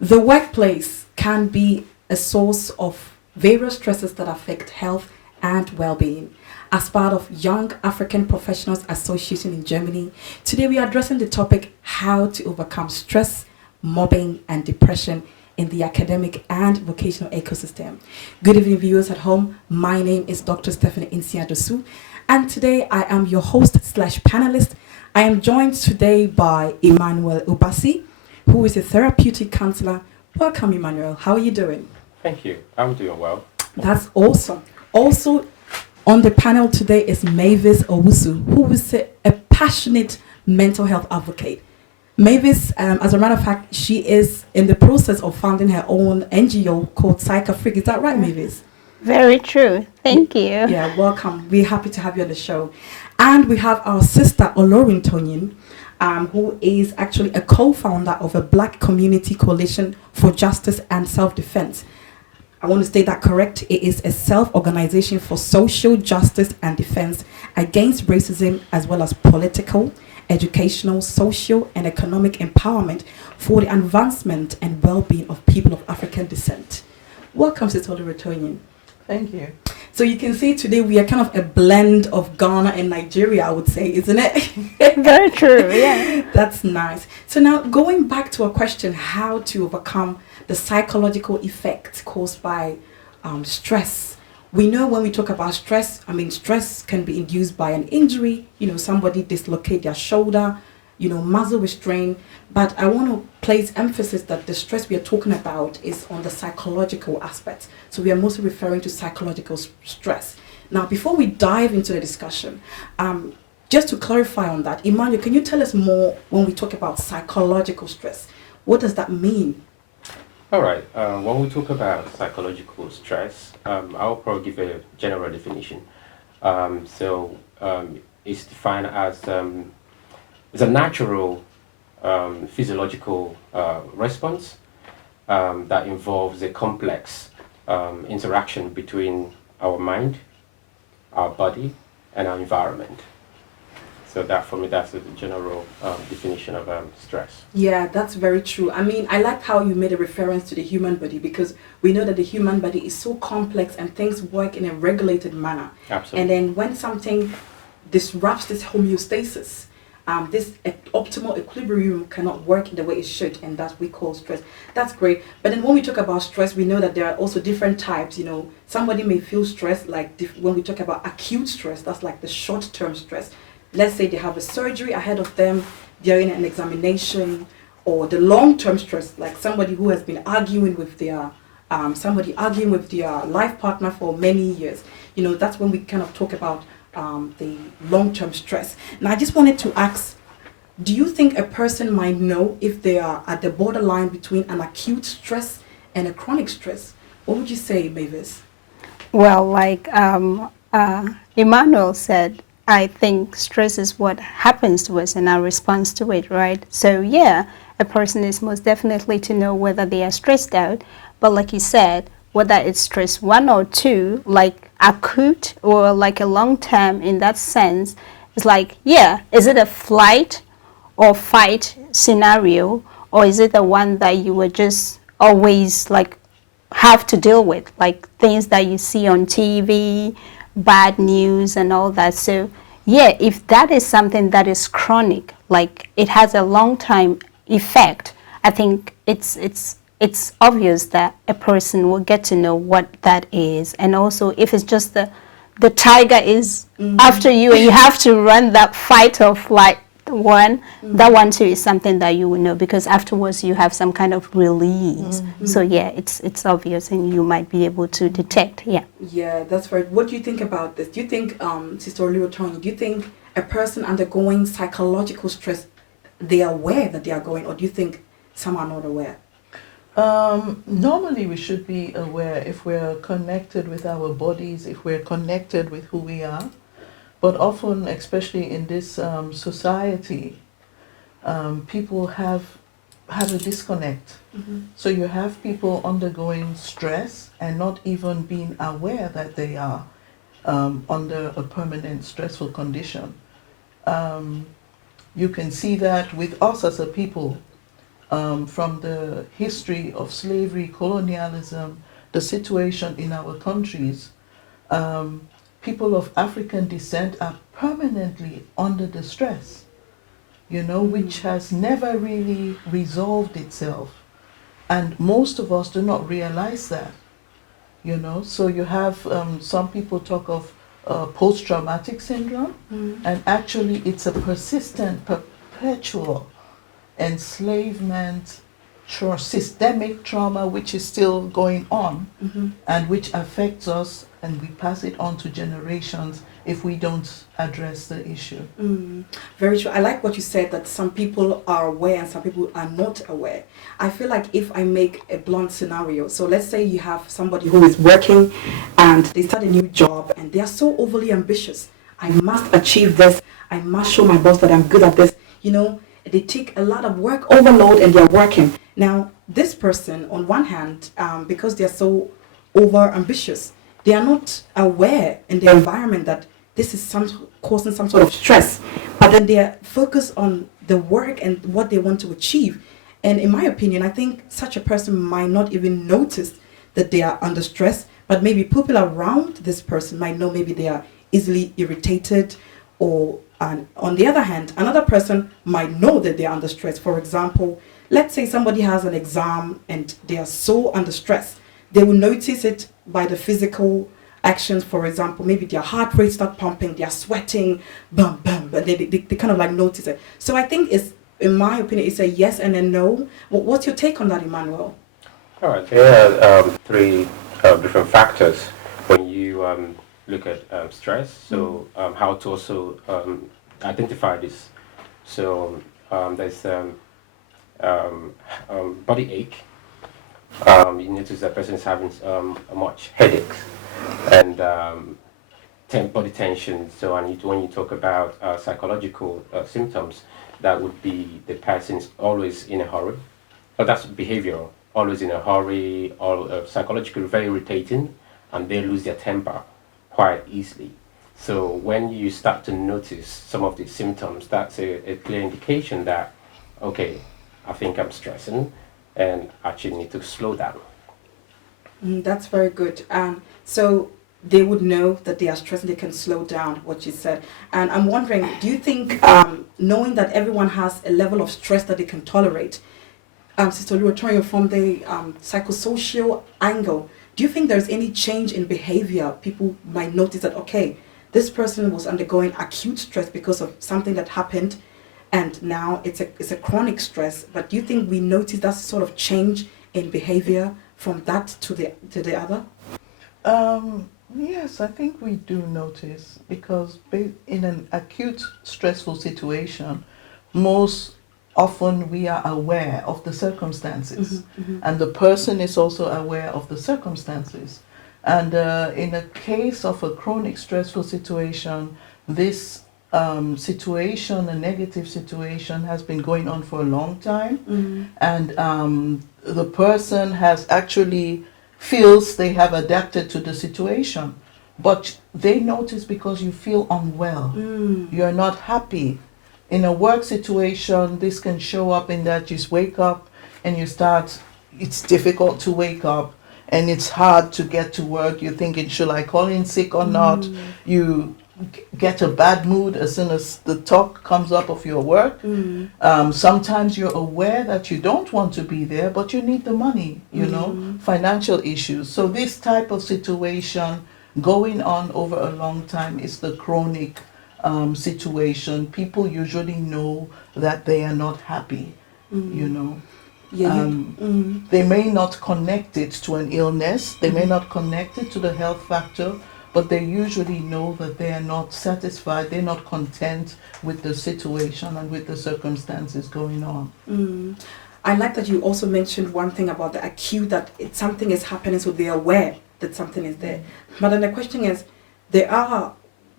The workplace can be a source of various stresses that affect health and well-being. As part of Young African Professionals Association in Germany, today we are addressing the topic how to overcome stress, mobbing, and depression in the academic and vocational ecosystem. Good evening, viewers at home. My name is Dr. Stephanie Dosu, and today I am your host slash panelist. I am joined today by Emmanuel Obasi, who is a therapeutic counselor. Welcome, Emmanuel. How are you doing? Thank you. I'm doing well. That's awesome. Also on the panel today is Mavis Owusu, who is a passionate mental health advocate. Mavis, as a matter of fact, she is in the process of founding her own NGO called Psych-Afrique. Is that right, Mavis? Very true. Thank you. Yeah, welcome. We're happy to have you on the show. And we have our sister, Oloruntoyin, who is actually a co-founder of a Black Community Coalition for Justice and Self-Defense. I want to state that correct. It is a self-organization for social justice and defense against racism, as well as political, educational, social, and economic empowerment for the advancement and well-being of people of African descent. Welcome, Sister Oloruntoyin. Thank you. So you can see today we are kind of a blend of Ghana and Nigeria, I would say, isn't it? Very true, yeah. That's nice. So now going back to a question, how to overcome the psychological effects caused by stress. We know when we talk about stress, stress can be induced by an injury, somebody dislocate their shoulder, muscle restraint. But I want to place emphasis that the stress we are talking about is on the psychological aspect. So we are mostly referring to psychological stress. Now, before we dive into the discussion, just to clarify on that, Emmanuel, can you tell us more when we talk about psychological stress? What does that mean? All right. When we talk about psychological stress, I'll probably give a general definition. It's defined as it's a natural physiological response that involves a complex interaction between our mind, our body, and our environment. So that, for me, that's the general definition of stress. Yeah, that's very true. I like how you made a reference to the human body, because we know that the human body is so complex and things work in a regulated manner. Absolutely. And then when something disrupts this homeostasis, this optimal equilibrium cannot work in the way it should, and that's what we call stress. That's great. But then when we talk about stress, we know that there are also different types. Somebody may feel stress, like when we talk about acute stress, that's like the short-term stress. Let's say they have a surgery ahead of them, they're in an examination, or the long-term stress, like somebody who has been arguing with their life partner for many years. That's when we kind of talk about the long-term stress. Now, I just wanted to ask, do you think a person might know if they are at the borderline between an acute stress and a chronic stress? What would you say, Mavis? Well, like Emmanuel said, I think stress is what happens to us and our response to it, right? So yeah, a person is most definitely to know whether they are stressed out. But like you said, whether it's stress 1 or 2, like acute or like a long term in that sense, it's like, yeah, is it a flight or fight scenario, or is it the one that you would just always like have to deal with, like things that you see on TV, bad news and all that? So yeah, if that is something that is chronic, like it has a long time effect, I think it's obvious that a person will get to know what that is. And also if it's just the tiger is after you and you have to run that fight or flight one, that one too is something that you will know, because afterwards you have some kind of release. So yeah, it's obvious and you might be able to detect. Yeah, that's right. What do you think about this? Do you think, Sister Oloruntoyin, do you think a person undergoing psychological stress, they are aware that they are going, or do you think some are not aware? Normally we should be aware if we're connected with our bodies, if we're connected with who we are. But often, especially in this society, people have a disconnect. So you have people undergoing stress and not even being aware that they are under a permanent stressful condition. You can see that with us as a people. from the history of slavery, colonialism, the situation in our countries, people of African descent are permanently under the stress, which has never really resolved itself. And most of us do not realize that, So you have some people talk of post-traumatic syndrome, and actually it's a persistent, perpetual enslavement, systemic trauma which is still going on, and which affects us, and we pass it on to generations if we don't address the issue. Very true. I like what you said, that some people are aware and some people are not aware. I feel like if I make a blunt scenario, so let's say you have somebody who is working and they start a new job and they are so overly ambitious. I must achieve this. I must show my boss that I'm good at this. They take a lot of work overload and they're working. Now, this person, on one hand, because they're so over ambitious, they are not aware in their environment that this is causing some sort of stress. But then they are focused on the work and what they want to achieve. And in my opinion, I think such a person might not even notice that they are under stress, but maybe people around this person might know maybe they are easily irritated, or and on the other hand, another person might know that they're under stress. For example, let's say somebody has an exam and they are so under stress. They will notice it by the physical actions. For example, maybe their heart rate start pumping, they are sweating, bam, bam, but they kind of like notice it. So I think in my opinion, it's a yes and a no. What's your take on that, Emmanuel? All right, there are three different factors when you look at stress. So how to also identify this. So there's body ache. You notice that person is having much headaches and body tension. So when you talk about psychological symptoms, that would be the person's always in a hurry. But that's behavioral. Always in a hurry, psychologically very irritating, and they lose their temper quite easily. So when you start to notice some of these symptoms, that's a clear indication that, okay, I think I'm stressing and actually need to slow down. That's very good. So they would know that they are stressed and they can slow down, what you said. And I'm wondering, do you think knowing that everyone has a level of stress that they can tolerate, Sister Oloruntoyin, from the psychosocial angle, do you think there's any change in behavior? People might notice that, okay, this person was undergoing acute stress because of something that happened, and now it's a chronic stress. But do you think we notice that sort of change in behavior from that to the other? Yes, I think we do notice, because in an acute stressful situation, most often we are aware of the circumstances, and the person is also aware of the circumstances. And in a case of a chronic stressful situation, this situation, a negative situation, has been going on for a long time, and the person has actually feels they have adapted to the situation, but they notice because you feel unwell, you're not happy. In a work situation, this can show up in that you wake up and it's difficult to wake up and it's hard to get to work. You're thinking, should I call in sick or not? You get a bad mood as soon as the talk comes up of your work. Sometimes you're aware that you don't want to be there, but you need the money, financial issues. So this type of situation going on over a long time is the chronic situation. People usually know that they are not happy, They may not connect it to an illness, they may not connect it to the health factor, but they usually know that they are not satisfied, they're not content with the situation and with the circumstances going on. I like that you also mentioned one thing about the acute, that something is happening, so they're aware that something is there. But then the question is,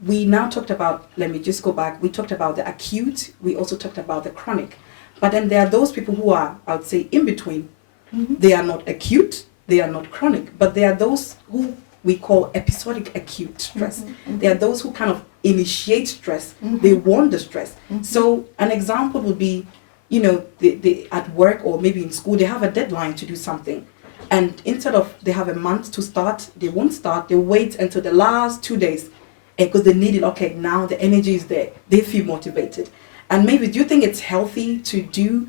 we now talked about, let me just go back, we talked about the acute, we also talked about the chronic. But then there are those people who are, I would say, in between. They are not acute, they are not chronic, but there are those who we call episodic acute stress. There are those who kind of initiate stress, they want the stress. So an example would be you know, they at work or maybe in school, they have a deadline to do something. And instead of they have a month to start, they won't start. They wait until the last 2 days because they need it. Okay, now the energy is there. They feel motivated. And maybe, do you think it's healthy to do,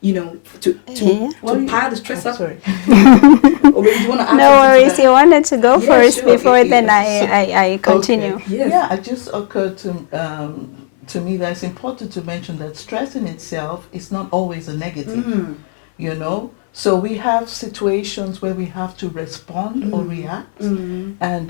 you know, to pile the stress up? Sorry. Or maybe you want to add No something to worries, that? you wanted to go Yeah, first sure. before then Yeah. I continue. Okay. Yes. Yeah, it just occurred to me that it's important to mention that stress in itself is not always a negative, you know. So we have situations where we have to respond or react, and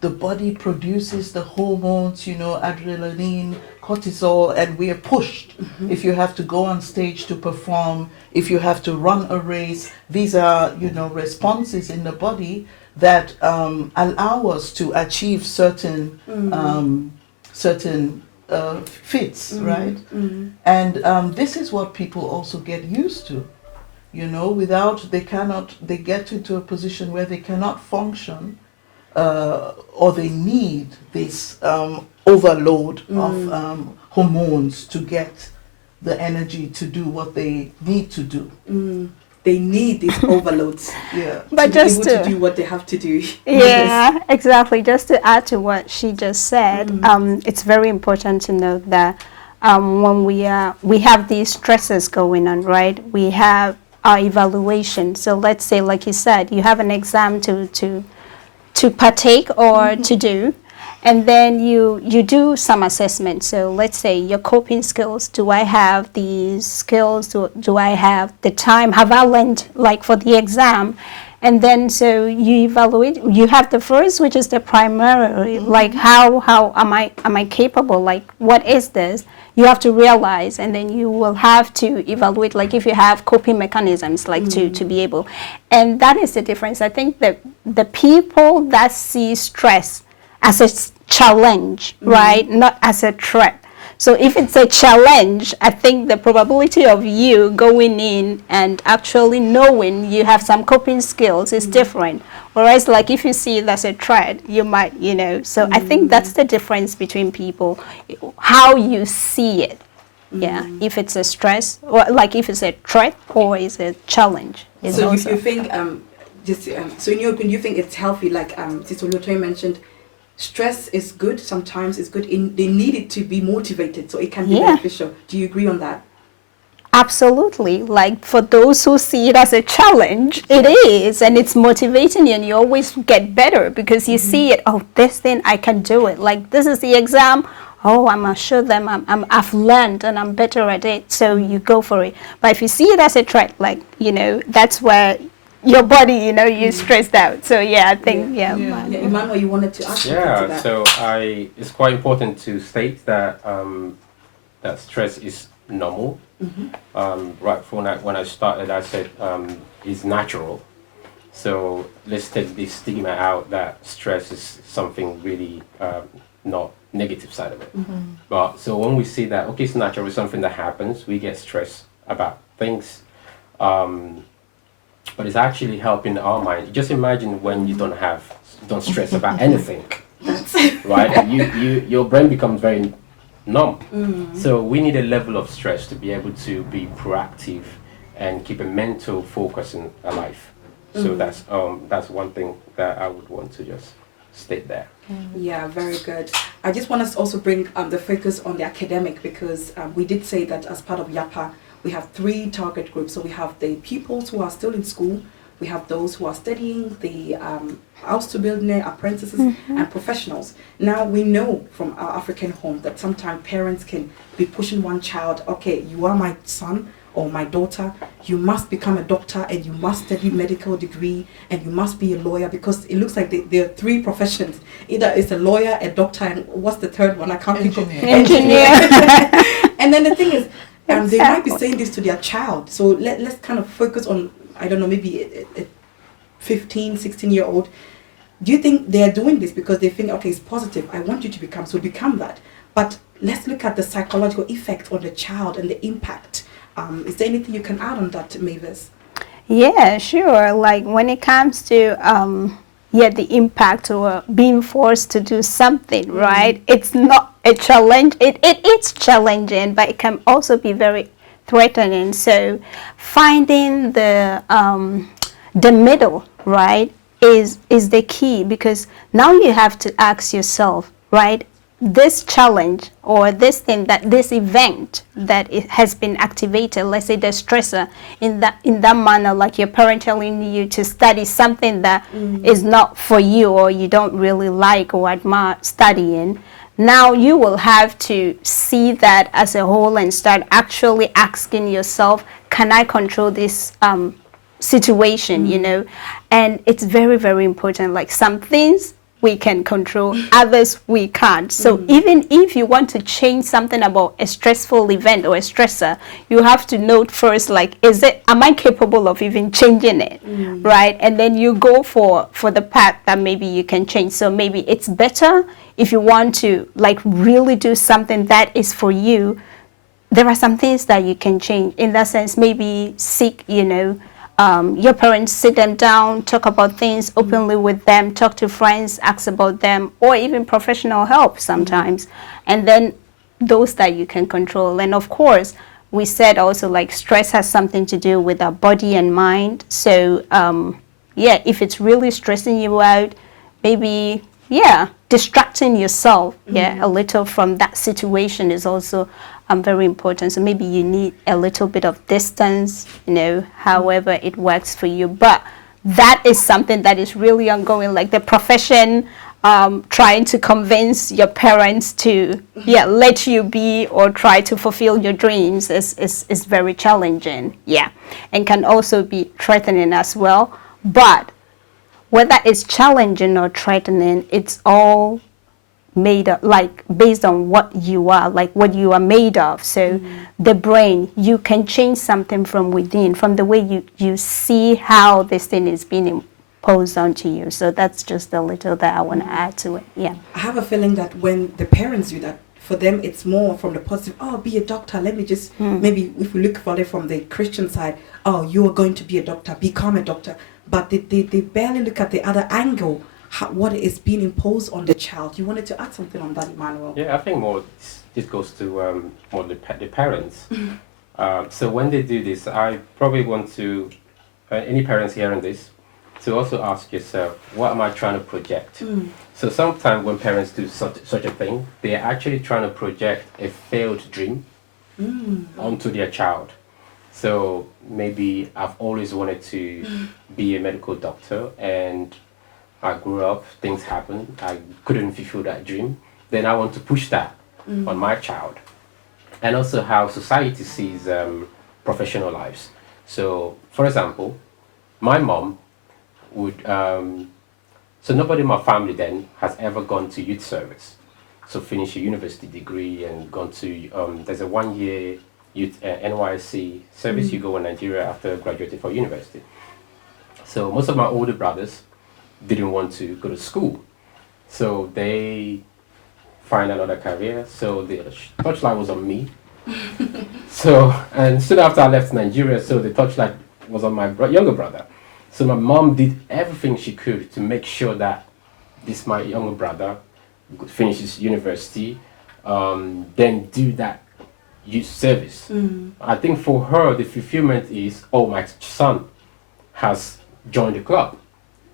the body produces the hormones, you know, adrenaline, cortisol, and we are pushed. If you have to go on stage to perform, if you have to run a race, these are, you know, responses in the body that allow us to achieve certain fits, right? And this is what people also get used to. You know, without they get into a position where they cannot function, or they need this overload of hormones to get the energy to do what they need to do. They need these overloads Yeah. But to be just able to do what they have to do. Yeah, exactly. Just to add to what she just said, it's very important to note that when we have these stresses going on, right? We have our evaluation. So let's say, like you said, you have an exam to partake or to do, and then you do some assessment. So let's say your coping skills. Do I have these skills? Do I have the time? Have I learned, like, for the exam? And then so you evaluate. You have the first, which is the primary, like how am I capable? Like, what is this? You have to realize, and then you will have to evaluate, like if you have coping mechanisms, like to be able. And that is the difference. I think that the people that see stress as a challenge, right, not as a threat. So if it's a challenge, I think the probability of you going in and actually knowing you have some coping skills is different. Whereas, like, if you see it as a threat, you might, you know. So I think that's the difference between people, how you see it. Yeah, if it's a stress, or like if it's a threat or is a challenge. So you think, so in your opinion, you think it's healthy, like Sister Oloruntoyin mentioned, stress is good, sometimes it's good, they need it to be motivated, so it can be beneficial. Do you agree on that? Absolutely. Like, for those who see it as a challenge, it is, and it's motivating you, and you always get better because you see it. Oh, this thing, I can do it. Like, this is the exam. Oh, I'm gonna show them I've learned and I'm better at it. So you go for it. But if you see it as a threat, like, you know, that's where your body, you know, you're stressed out. So yeah, I think Emmanuel, you wanted to ask something to that. So it's quite important to state that that stress is normal. Right from when I started, I said it's natural. So let's take the stigma out that stress is something really not negative side of it. But so when we see that, okay, it's natural, it's something that happens, we get stressed about things. But it's actually helping our mind. Just imagine when you don't stress about anything, right? And your brain becomes very numb. So we need a level of stress to be able to be proactive and keep a mental focus in our life. So that's one thing that I would want to just state there. Yeah, very good. I just want us to also bring the focus on the academic, because we did say that as part of YAPA, we have 3 target groups. So we have the pupils who are still in school, we have those who are studying, the Auszubildende, apprentices, and professionals. Now, we know from our African home that sometimes parents can be pushing one child, okay, you are my son or my daughter, you must become a doctor and you must study medical degree and you must be a lawyer, because it looks like there are 3 professions. Either it's a lawyer, a doctor, and what's the third one? I can't think of. Engineer. And then the thing is, they might be Exactly. saying this to their child. So let's kind of focus on, I don't know, maybe a 15, 16-year-old. Do you think they are doing this because they think, okay, it's positive, I want you to become that? But let's look at the psychological effect on the child and the impact. Is there anything you can add on that, Mavis? Yeah, sure. Like, when it comes to the impact or being forced to do something, right? It's not a challenge. It is challenging, but it can also be very threatening. So finding the middle, right, is the key, because now you have to ask yourself, right, this challenge or this thing, that this event that it has been activated, let's say the stressor in that manner, like your parent telling you to study something that is not for you or you don't really like or admire studying. Now you will have to see that as a whole and start actually asking yourself, can I control this situation, you know? And it's very, very important. Like some things we can control, others we can't. So even if you want to change something about a stressful event or a stressor, you have to note first, like, am I capable of even changing it, right? And then you go for the path that maybe you can change. So maybe it's better if you want to like really do something that is for you. There are some things that you can change. In that sense, maybe seek, your parents, sit them down, talk about things openly with them, talk to friends, ask about them, or even professional help sometimes. And then those that you can control. And of course, we said also like stress has something to do with our body and mind. So if it's really stressing you out, maybe distracting yourself a little from that situation is also very important. So maybe you need a little bit of distance, however it works for you. But that is something that is really ongoing, like the profession trying to convince your parents to let you be or try to fulfill your dreams is very challenging, and can also be threatening as well. But whether it's challenging or threatening, it's all made up, like based on what you are, like what you are made of. So the brain, you can change something from within, from the way you see how this thing is being imposed onto you. So that's just a little that I want to add to it. I have a feeling that when the parents do that, for them it's more from the positive. Oh, be a doctor, let me just maybe if we look for it from the Christian side, oh, you are going to be a doctor, become a doctor. But they barely look at the other angle, what is being imposed on the child. You wanted to add something on that, Emmanuel? Yeah, I think more this goes to more the parents. So when they do this, I probably want to any parents hearing this to also ask yourself, what am I trying to project? So sometimes when parents do such a thing, they're actually trying to project a failed dream onto their child. So maybe I've always wanted to be a medical doctor, and I grew up, things happened, I couldn't fulfill that dream. Then I want to push that on my child. And also how society sees professional lives. So, for example, my mom would, so nobody in my family then has ever gone to youth service. So finish a university degree and gone to, there's a 1-year youth NYSC service you go in Nigeria after graduating from university. So most of my older brothers didn't want to go to school, so they find another career. So the touchlight was on me. So, and soon after I left Nigeria, so the touchlight was on my younger brother. So my mom did everything she could to make sure that my younger brother finishes university, then do that youth service. I think for her, the fulfillment is, oh, my son has joined the club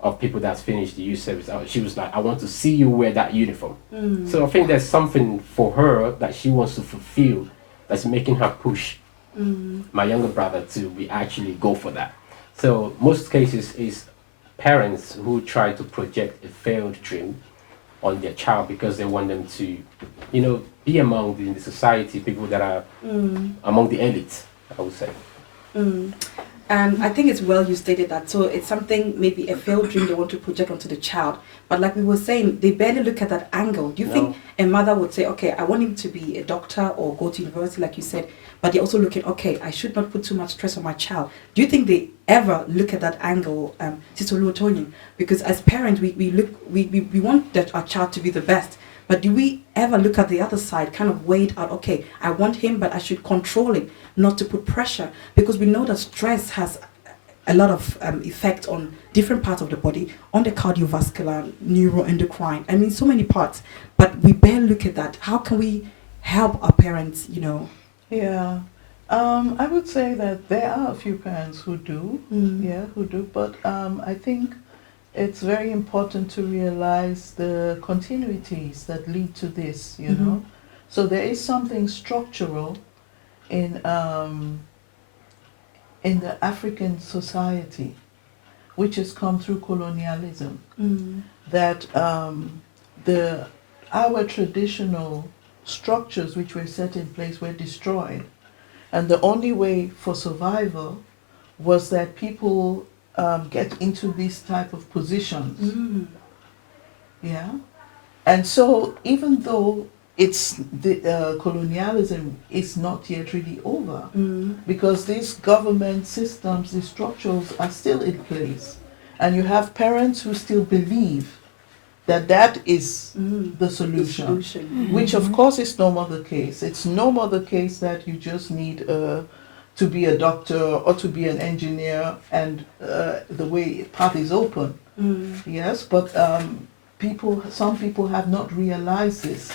of people that's finished the youth service. She was like, I want to see you wear that uniform. So I think there's something for her that she wants to fulfill that's making her push my younger brother to actually go for that. So most cases is parents who try to project a failed dream on their child because they want them to, be among in the society, people that are among the elites, I would say. And I think it's well you stated that. So it's something, maybe a failed dream they want to project onto the child. But like we were saying, they barely look at that angle. Do you think a mother would say, okay, I want him to be a doctor or go to university, like you said, but they're also looking, okay, I should not put too much stress on my child. Do you think they ever look at that angle, Sister Oloruntoyin? Because as parents, we want that our child to be the best. But do we ever look at the other side, kind of weigh it out, okay, I want him, but I should control it, not to put pressure? Because we know that stress has a lot of effect on different parts of the body, on the cardiovascular, neuroendocrine. I mean, so many parts. But we barely look at that. How can we help our parents, you know? Yeah. I would say that there are a few parents who do, who do, but I think it's very important to realize the continuities that lead to this, you know. So there is something structural in the African society, which has come through colonialism, that our traditional structures which were set in place were destroyed. And the only way for survival was that people get into these type of positions. Yeah. And so even though it's the colonialism is not yet really over, because these government systems, these structures are still in place. And you have parents who still believe that that is the solution, which of course is no more the case. It's no more the case that you just need to be a doctor or to be an engineer and the way path is open. Yes, but some people have not realized this.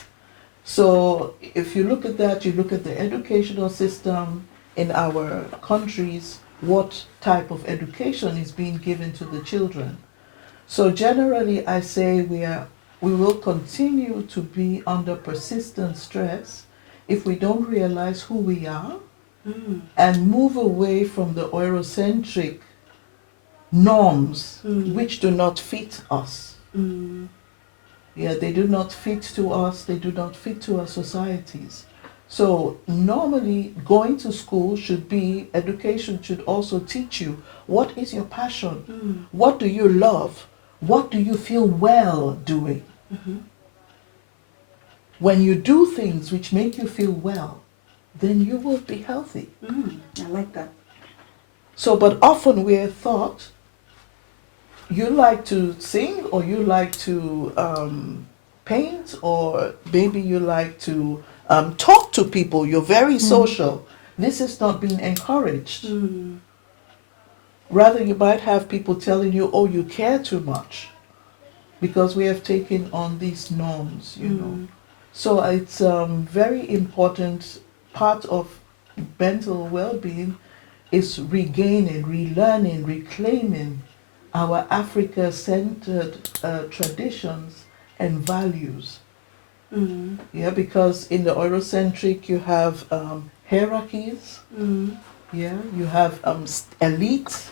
So if you look at that, you look at the educational system in our countries, what type of education is being given to the children. So generally, I say we will continue to be under persistent stress if we don't realize who we are and move away from the Eurocentric norms which do not fit us. Yeah, they do not fit to us, they do not fit to our societies. So normally going to school education should also teach you what is your passion, what do you love, what do you feel well doing? When you do things which make you feel well, then you will be healthy. I like that. So, but often we're taught, you like to sing, or you like to paint, or maybe you like to talk to people, you're very social. This is not being encouraged. Rather, you might have people telling you, oh, you care too much, because we have taken on these norms, you know. So it's very important. Part of mental well-being is regaining, relearning, reclaiming our Africa-centered traditions and values. Yeah, because in the Eurocentric you have hierarchies. Yeah, you have elite.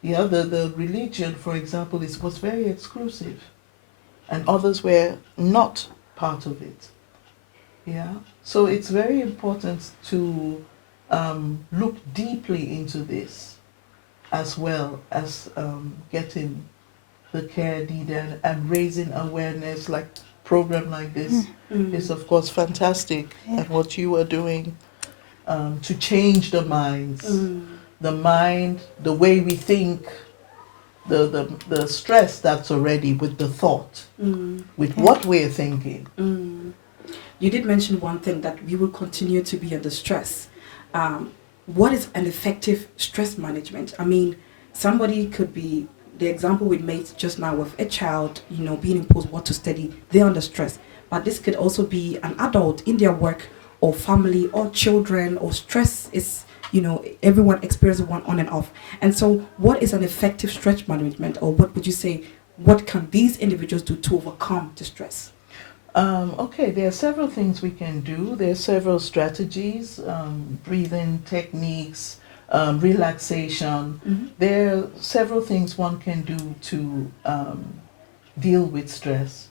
Yeah, the religion, for example, was very exclusive, and others were not part of it. Yeah, so it's very important to look deeply into this, as well as getting the care needed and raising awareness. Like program like this is of course fantastic, and what you are doing to change the minds, the mind, the way we think, the stress that's already with the thought, with what we're thinking. You did mention one thing, that we will continue to be under stress. What is an effective stress management? I mean, somebody could be, the example we made just now with a child, you know, being imposed what to study, they're under stress. But this could also be an adult in their work or family or children, or stress is, you know, everyone experiences one on and off. And so what is an effective stress management, or what would you say, what can these individuals do to overcome the stress? Okay, there are several things we can do. There are several strategies, breathing techniques, relaxation. There are several things one can do to deal with stress.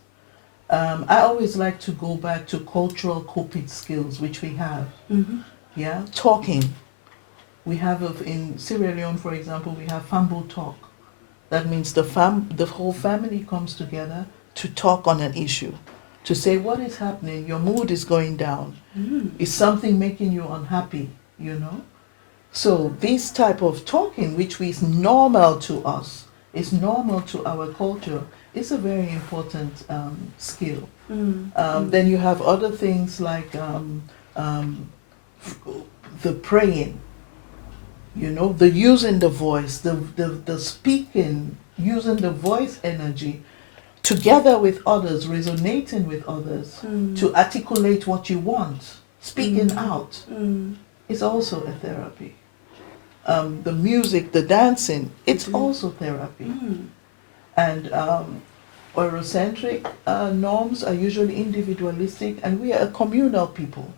I always like to go back to cultural coping skills, which we have. Yeah, talking. We have in Sierra Leone, for example, we have fambo talk. That means the whole family comes together to talk on an issue, to say what is happening. Your mood is going down. Is something making you unhappy? You know. So this type of talking, which is normal to us, is normal to our culture, is a very important skill. Then you have other things like the praying. You know, the using the voice, the speaking, using the voice energy together with others, resonating with others to articulate what you want, speaking out is also a therapy. The music, the dancing, it's also therapy. And Eurocentric norms are usually individualistic, and we are a communal people.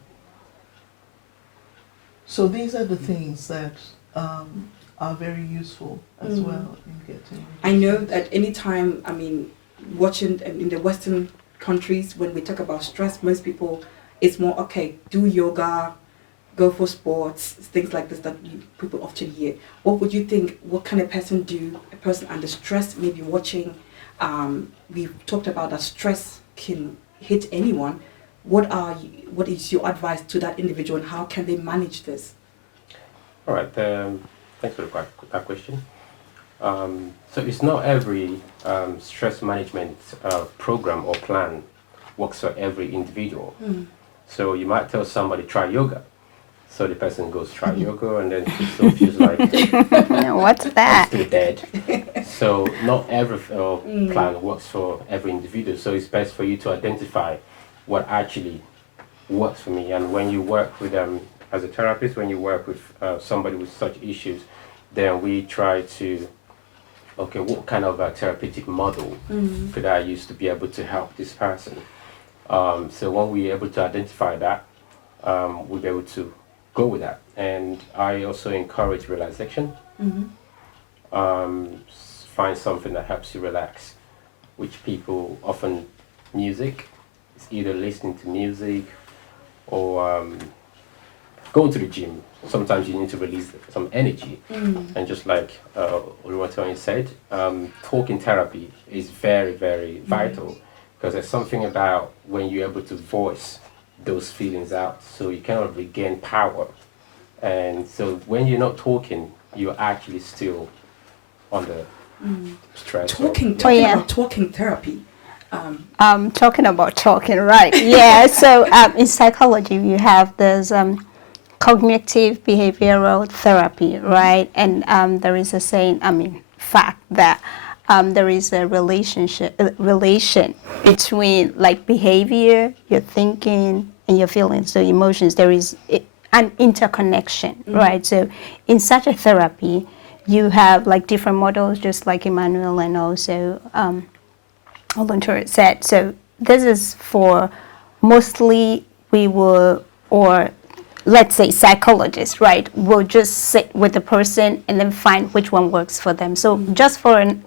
So these are the things that are very useful as well in getting. I know that anytime, I mean, watching in the Western countries, when we talk about stress, most people, it's more, okay, do yoga, go for sports, things like this that people often hear. What would you think, what can a person do, a person under stress, maybe watching, we've talked about that stress can hit anyone. What is your advice to that individual and how can they manage this? All right, thanks for that question. So it's not every stress management program or plan works for every individual. So you might tell somebody try yoga. So the person goes try yoga and then she still feels like What's that? I'm still dead. So not every plan works for every individual. So it's best for you to identify what actually works for me. And when you work with as a therapist, when you work with somebody with such issues, then we try to, okay, what kind of a therapeutic model could I use to be able to help this person? So when we're able to identify that, we'll be able to go with that. And I also encourage relaxation. Find something that helps you relax, which people often music. It's either listening to music or going to the gym. Sometimes you need to release some energy. And just like Oloruntoyin said, talking therapy is very, very vital because there's something about when you're able to voice those feelings out, so you kind of regain power. And so when you're not talking, you're actually still under stress. Talking about talking therapy. Talking about talking, right? Yeah. So in psychology, you have this cognitive behavioral therapy, right? And there is a saying, fact that there is a relation between like behavior, your thinking, and your feelings, so emotions. There is an interconnection, right? So in such a therapy, you have like different models, just like Emmanuel and also Oloruntoyin said. So this is for mostly or let's say psychologists, right, will just sit with the person and then find which one works for them. So just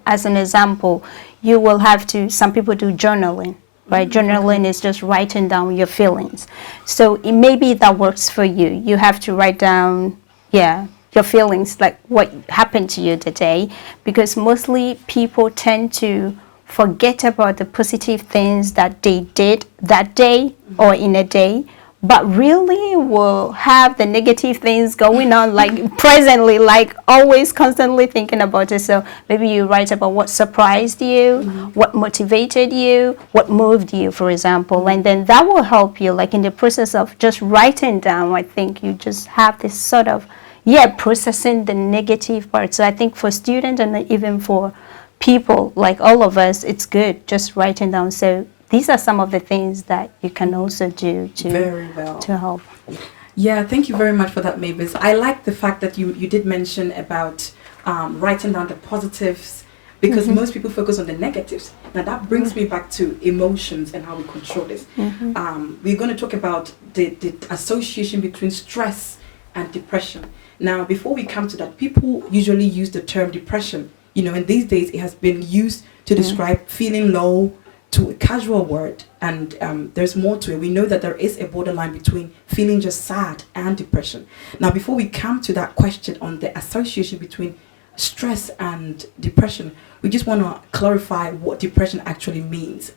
as an example, you will have to, some people do journaling, right? Journaling is just writing down your feelings. So it maybe that works for you. You have to write down, your feelings, like what happened to you today, because mostly people tend to forget about the positive things that they did that day or in a day, but really will have the negative things going on like presently, like always constantly thinking about it. So maybe you write about what surprised you, what motivated you, what moved you, for example, and then that will help you like in the process of just writing down. I think you just have this sort of processing the negative part. So I think for students and even for people like all of us, it's good just writing down. So these are some of the things that you can also do to help. Yeah, thank you very much for that, Mavis. I like the fact that you did mention about writing down the positives, because most people focus on the negatives. Now that brings me back to emotions and how we control this. We're going to talk about the association between stress and depression. Now, before we come to that, people usually use the term depression. You know, and these days it has been used to describe feeling low, to a casual word, and there's more to it. We know that there is a borderline between feeling just sad and depression. Now, before we come to that question on the association between stress and depression, we just want to clarify what depression actually means.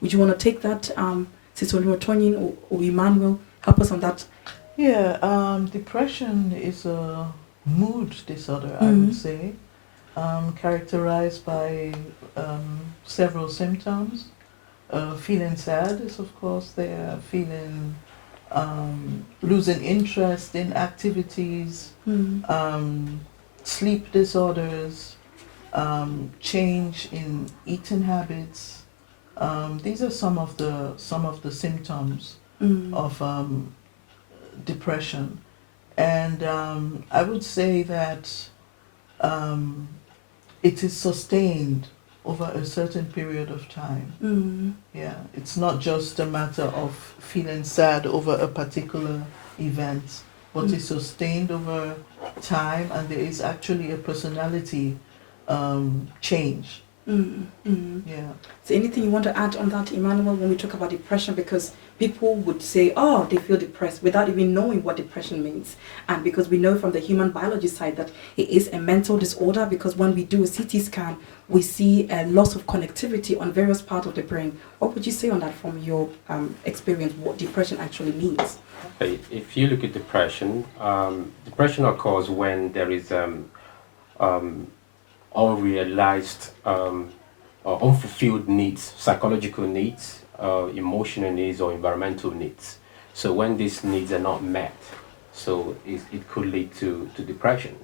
Would you want to take that, Oloruntoyin or Emmanuel? Help us on that. Yeah, depression is a mood disorder, I would say, characterized by several symptoms. Feeling sad is, of course, there. Feeling losing interest in activities, sleep disorders, change in eating habits. These are some of the symptoms of depression, and I would say that it is sustained over a certain period of time. Yeah, it's not just a matter of feeling sad over a particular event, but it's sustained over time, and there is actually a personality change. Yeah. So anything you want to add on that, Emmanuel, when we talk about depression? Because people would say, oh, they feel depressed without even knowing what depression means. And because we know from the human biology side that it is a mental disorder, because when we do a CT scan, we see a loss of connectivity on various parts of the brain. What would you say on that from your experience, what depression actually means? Okay, if you look at depression, depression occurs when there is unrealized or unfulfilled needs, psychological needs, emotional needs, or environmental needs. So when these needs are not met, so it could lead to depression.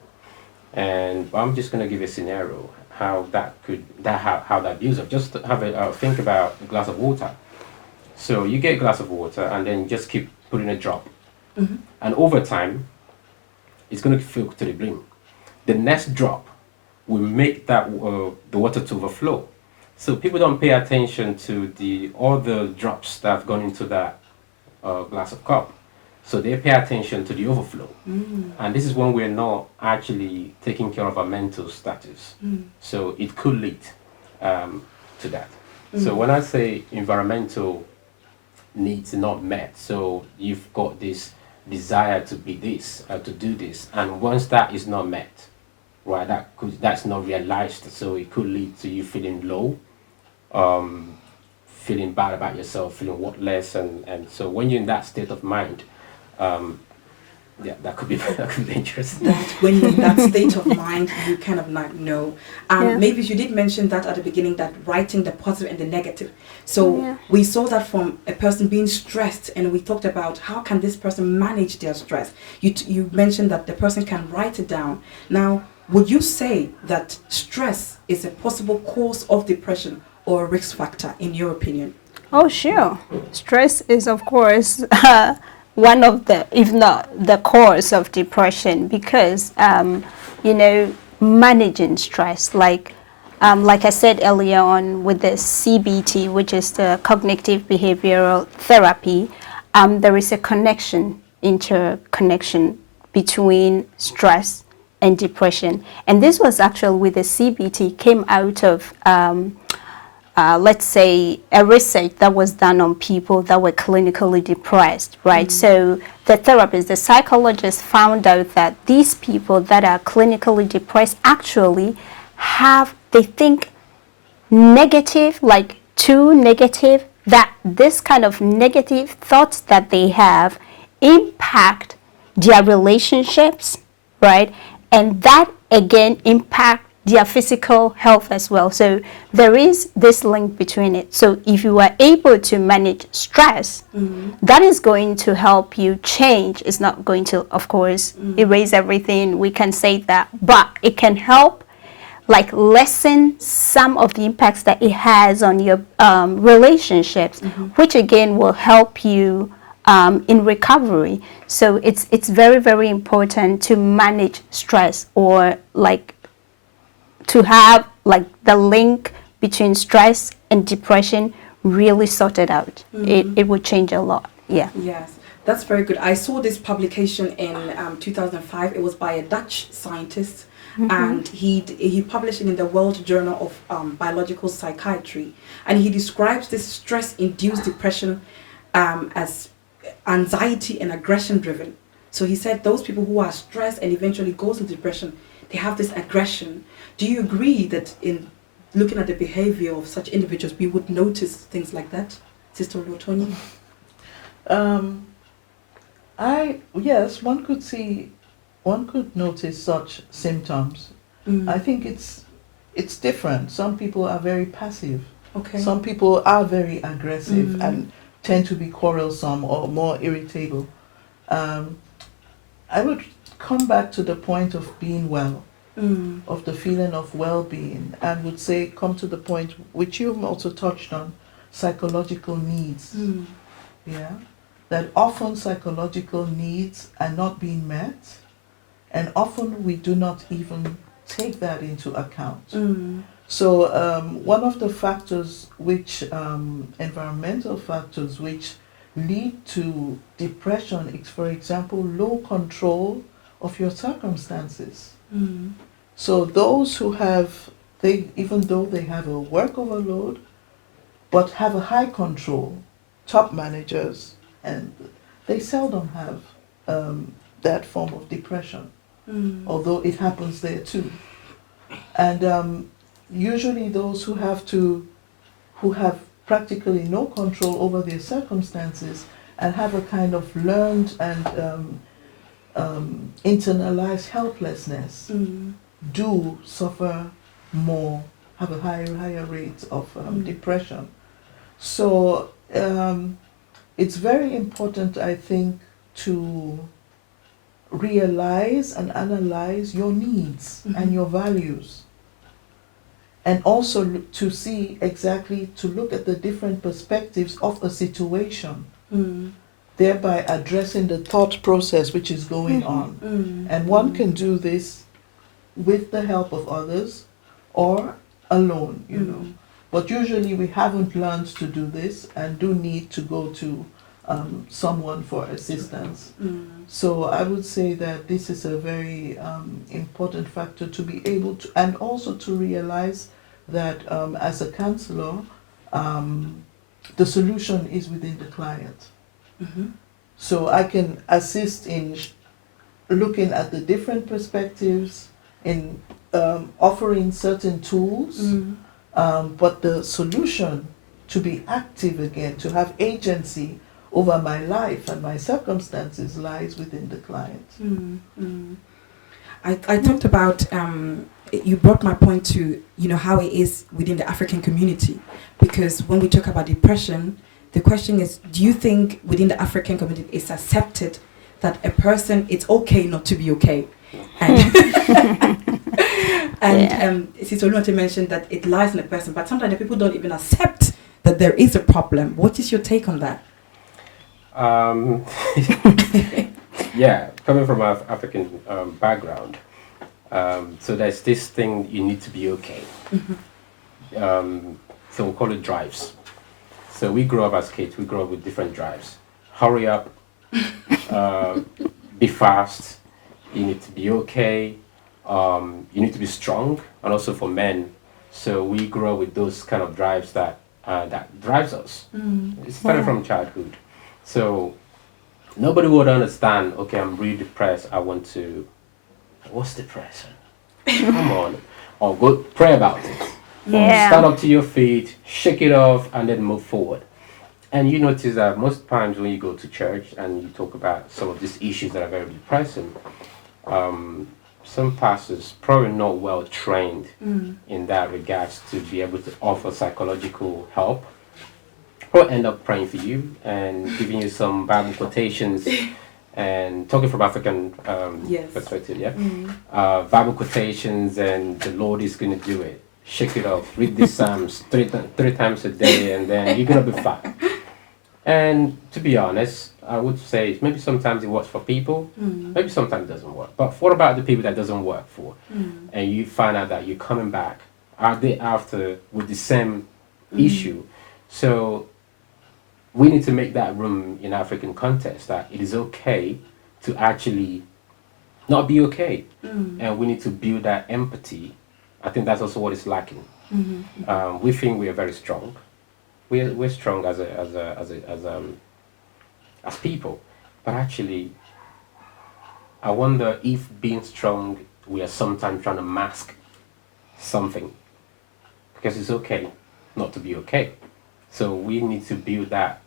And I'm just going to give a scenario how that views of. Just have a think about a glass of water. So you get a glass of water and then you just keep putting a drop, and over time, it's going to fill to the brim. The next drop will make that the water to overflow. So people don't pay attention to the other drops that have gone into that glass of cup. So they pay attention to the overflow. And this is when we're not actually taking care of our mental status. So it could lead to that. So when I say environmental needs not met, so you've got this desire to be this, to do this, and once that is not met, right, that's not realized, so it could lead to you feeling low, feeling bad about yourself, feeling worthless, and so when you're in that state of mind, yeah, that could be dangerous. That when you're in that state of mind, you kind of like know. Yeah. Maybe you did mention that at the beginning, that writing the positive and the negative. So we saw that from a person being stressed, and we talked about how can this person manage their stress. You mentioned that the person can write it down. Now, would you say that stress is a possible cause of depression or a risk factor, in your opinion? Oh, sure. Stress is, of course, one of the, if not the cause of depression, because, managing stress, like I said earlier on with the CBT, which is the cognitive behavioral therapy, there is a interconnection between stress and depression. And this was actually with the CBT came out of let's say, a research that was done on people that were clinically depressed, right? So the therapist, the psychologist found out that these people that are clinically depressed actually they think negative, like too negative, that this kind of negative thoughts that they have impact their relationships, right? And that again impact their physical health as well. So there is this link between it. So if you are able to manage stress, that is going to help you change. It's not going to, of course, erase everything. We can say that, but it can help like lessen some of the impacts that it has on your relationships, which again will help you in recovery. So it's very, very important to manage stress, or like to have like the link between stress and depression really sorted out. It would change a lot. Yeah. Yes, that's very good. I saw this publication in 2005. It was by a Dutch scientist, and he published it in the World Journal of Biological Psychiatry, and he describes this stress-induced depression as anxiety and aggression driven. So he said those people who are stressed and eventually goes into depression, they have this aggression. Do you agree that in looking at the behavior of such individuals, we would notice things like that, Sister Oloruntoyin? Yes, one could notice such symptoms. I think it's different. Some people are very passive. Okay. Some people are very aggressive, and tend to be quarrelsome or more irritable. I would come back to the point of being well, of the feeling of well-being, and would say come to the point which you've also touched on, psychological needs. Yeah, that often psychological needs are not being met, and often we do not even take that into account. So one of the factors which, environmental factors which lead to depression is, for example, low control of your circumstances. So those who have, even though they have a work overload, but have a high control, top managers, and they seldom have that form of depression, although it happens there too. And usually those who have practically no control over their circumstances and have a kind of learned and internalized helplessness do suffer more, have a higher rate of depression. So it's very important, I think, to realize and analyze your needs and your values, and also to see exactly, to look at the different perspectives of a situation, thereby addressing the thought process which is going on. And one can do this with the help of others or alone, you know. But usually we haven't learned to do this and do need to go to someone for assistance. So I would say that this is a very important factor to be able to, and also to realize that as a counselor, the solution is within the client. So I can assist in looking at the different perspectives, in offering certain tools, but the solution to be active again, to have agency over my life and my circumstances, lies within the client. I talked about, you brought my point to, you know, how it is within the African community, because when we talk about depression, the question is, do you think within the African community it's accepted that a person, it's okay not to be okay? And Sister Oloruntoyin mentioned that it lies in the person, but sometimes the people don't even accept that there is a problem. What is your take on that? Yeah, coming from an African background, so there's this thing, you need to be okay. So we call it drives. So we grew up as kids, we grew up with different drives. Hurry up, be fast, you need to be okay, you need to be strong, and also for men. So we grew up with those kind of drives that drives us. It started from childhood. So nobody would understand, okay, I'm really depressed, I want to, what's depression? Come on. Or go pray about it. Or stand up to your feet, shake it off, and then move forward. And you notice that most times when you go to church and you talk about some of these issues that are very depressing, some pastors probably not well trained in that regards to be able to offer psychological help, or end up praying for you and giving you some Bible quotations and talking from African perspective, Bible quotations, and the Lord is going to do it. Shake it off, read the Psalms three times a day, and then you're going to be fine. And to be honest, I would say maybe sometimes it works for people, maybe sometimes it doesn't work. But what about the people that doesn't work for? And you find out that you're coming back a day after with the same issue. So we need to make that room in African context, that it is okay to actually not be okay. And we need to build that empathy. I think that's also what is lacking. We think we are very strong. We're strong as people, but actually, I wonder if being strong, we are sometimes trying to mask something, because it's okay not to be okay. So we need to build that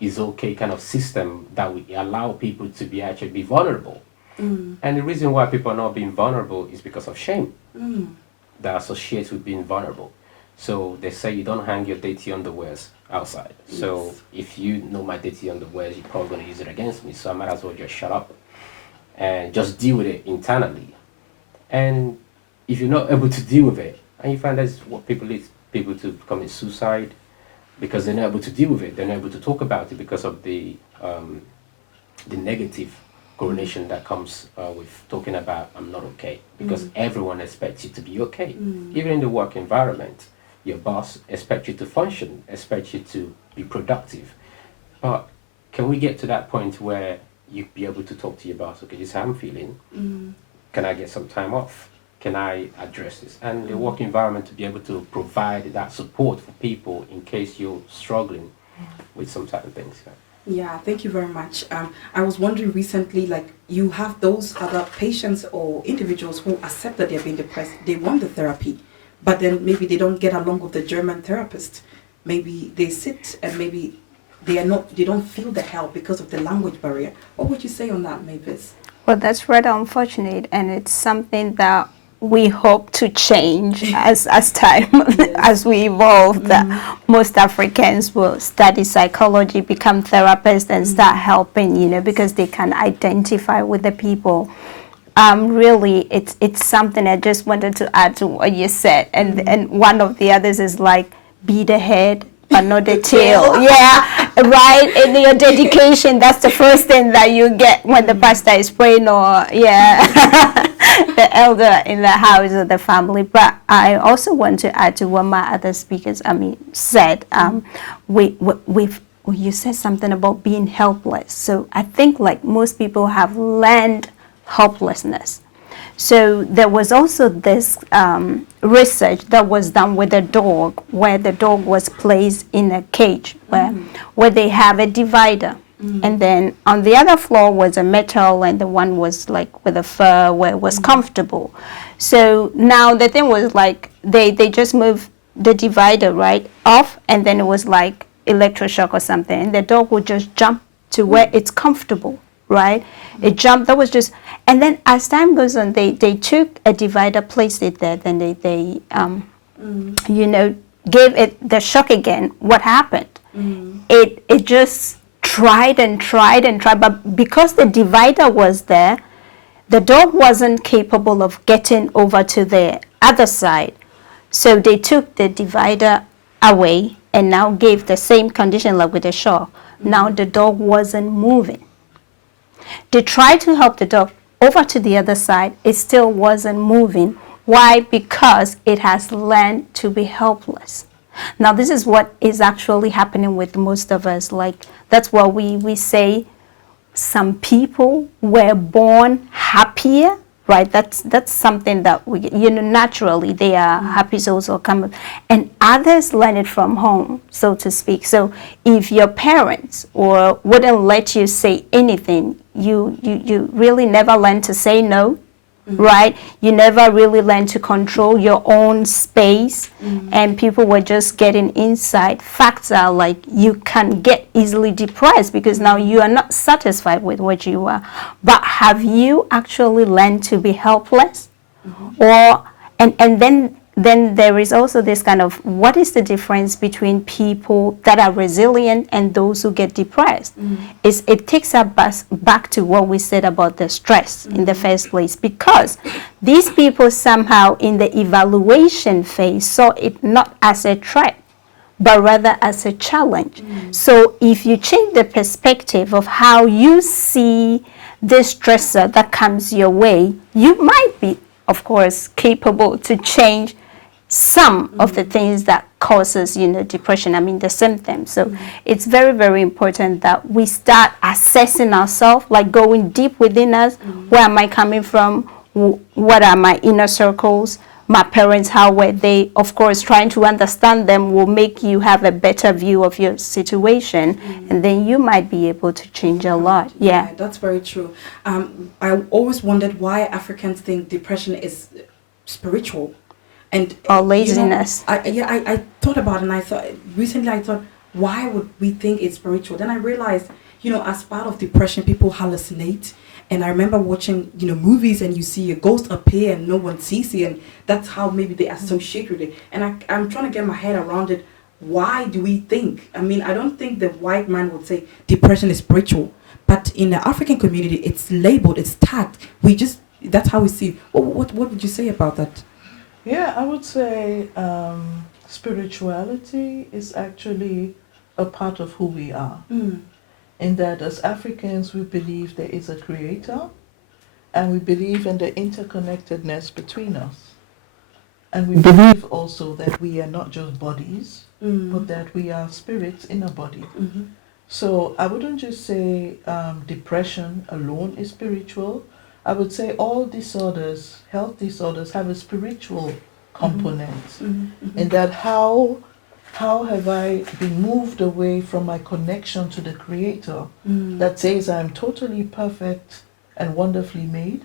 is okay kind of system that we allow people to be actually be vulnerable. And the reason why people are not being vulnerable is because of shame that associates with being vulnerable. So they say you don't hang your dirty underwears outside. So Yes. if you know my dirty underwear, you're probably going to use it against me. So I might as well just shut up and just deal with it internally. And if you're not able to deal with it, and you find that's what people lead people to commit suicide because they're not able to deal with it, they're not able to talk about it because of the negative correlation that comes with talking about I'm not okay, because everyone expects you to be okay. Even in the work environment, your boss expects you to function, expects you to be productive. But can we get to that point where you be able to talk to your boss, okay, this is how I'm feeling, can I get some time off? Can I address this? And the work environment to be able to provide that support for people in case you're struggling with some certain things. Yeah, thank you very much. I was wondering recently, like, you have those other patients or individuals who accept that they're being depressed, they want the therapy, but then maybe they don't get along with the German therapist. Maybe they sit and maybe they don't feel the help because of the language barrier. What would you say on that, Mavis? Well, that's rather unfortunate, and it's something that we hope to change as time as we evolve. That most Africans will study psychology, become therapists, and start helping. Because they can identify with the people. Really, it's something I just wanted to add to what you said, and one of the others is like be the head but not the tail. Yeah, right. In your dedication, that's the first thing that you get when the pastor is praying, or the elder in the house or the family. But I also want to add to what my other speakers, said. You said something about being helpless. So I think like most people have learned helplessness. So there was also this research that was done with a dog, where the dog was placed in a cage where they have a divider. And then on the other floor was a metal, and the one was like with a fur where it was comfortable. So now the thing was like they just moved the divider right off, and then it was like electroshock or something, and the dog would just jump to where it's comfortable. Right, it jumped. That was just, and then as time goes on, they took a divider, placed it there. Then they gave it the shock again. What happened? It just tried and tried and tried, but because the divider was there, the dog wasn't capable of getting over to the other side. So they took the divider away and now gave the same condition like with the shock. Now the dog wasn't moving. They tried to help the dog over to the other side. It still wasn't moving. Why? Because it has learned to be helpless. Now, this is what is actually happening with most of us. Like, that's what we say some people were born happier, right? That's something that we, naturally they are happy souls or come, and others learn it from home, so to speak. So if your parents or wouldn't let you say anything, you really never learn to say no. Right? You never really learn to control your own space, and people were just getting inside. Facts are like you can get easily depressed because now you are not satisfied with what you are. But have you actually learned to be helpless? Or and then there is also this kind of, what is the difference between people that are resilient and those who get depressed? It takes us back to what we said about the stress in the first place, because these people somehow in the evaluation phase saw it not as a threat, but rather as a challenge. So if you change the perspective of how you see this stressor that comes your way, you might be, of course, capable to change some of the things that causes, depression, the symptoms. So it's very, very important that we start assessing ourselves, like going deep within us. Where am I coming from? What are my inner circles? My parents, how were they? Of course, trying to understand them will make you have a better view of your situation, and then you might be able to change a lot. Yeah, that's very true. I always wondered why Africans think depression is spiritual. And or laziness. I thought about it, and I thought, why would we think it's spiritual? Then I realized, as part of depression, people hallucinate. And I remember watching, movies, and you see a ghost appear and no one sees it, and that's how maybe they associate with it. And I'm trying to get my head around it. why do we think? I mean, I don't think the white man would say depression is spiritual, but in the African community, it's labeled, it's tagged. That's how we see it. What would you say about that? Yeah, I would say spirituality is actually a part of who we are. In that, as Africans, we believe there is a creator, and we believe in the interconnectedness between us. And we believe also that we are not just bodies, but that we are spirits in a body. So I wouldn't just say depression alone is spiritual. I would say all disorders, health disorders, have a spiritual component. In that, how have I been moved away from my connection to the Creator that says I'm totally perfect and wonderfully made?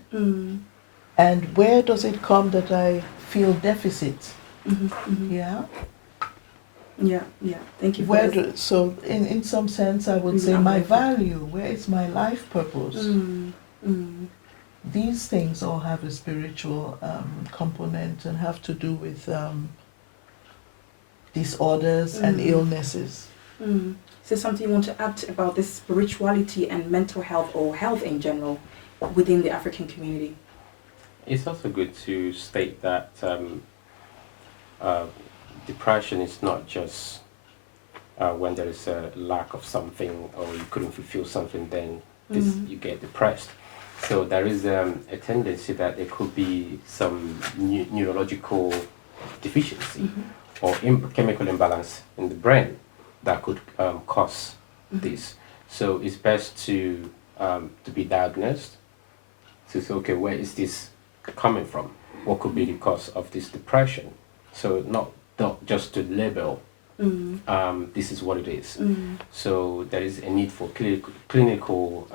And where does it come that I feel deficit? Yeah. Yeah. Thank you for Where this. so in some sense, I would say my value. Where is my life purpose? These things all have a spiritual component and have to do with disorders and illnesses. Is there something you want to add about this spirituality and mental health or health in general within the African community? It's also good to state that depression is not just when there is a lack of something or you couldn't fulfill something, then you get depressed. So there is a tendency that there could be some neurological deficiency or chemical imbalance in the brain that could cause this. So it's best to be diagnosed, to say, okay, where is this coming from? What could be the cause of this depression? So not just to label, this is what it is. So there is a need for clinical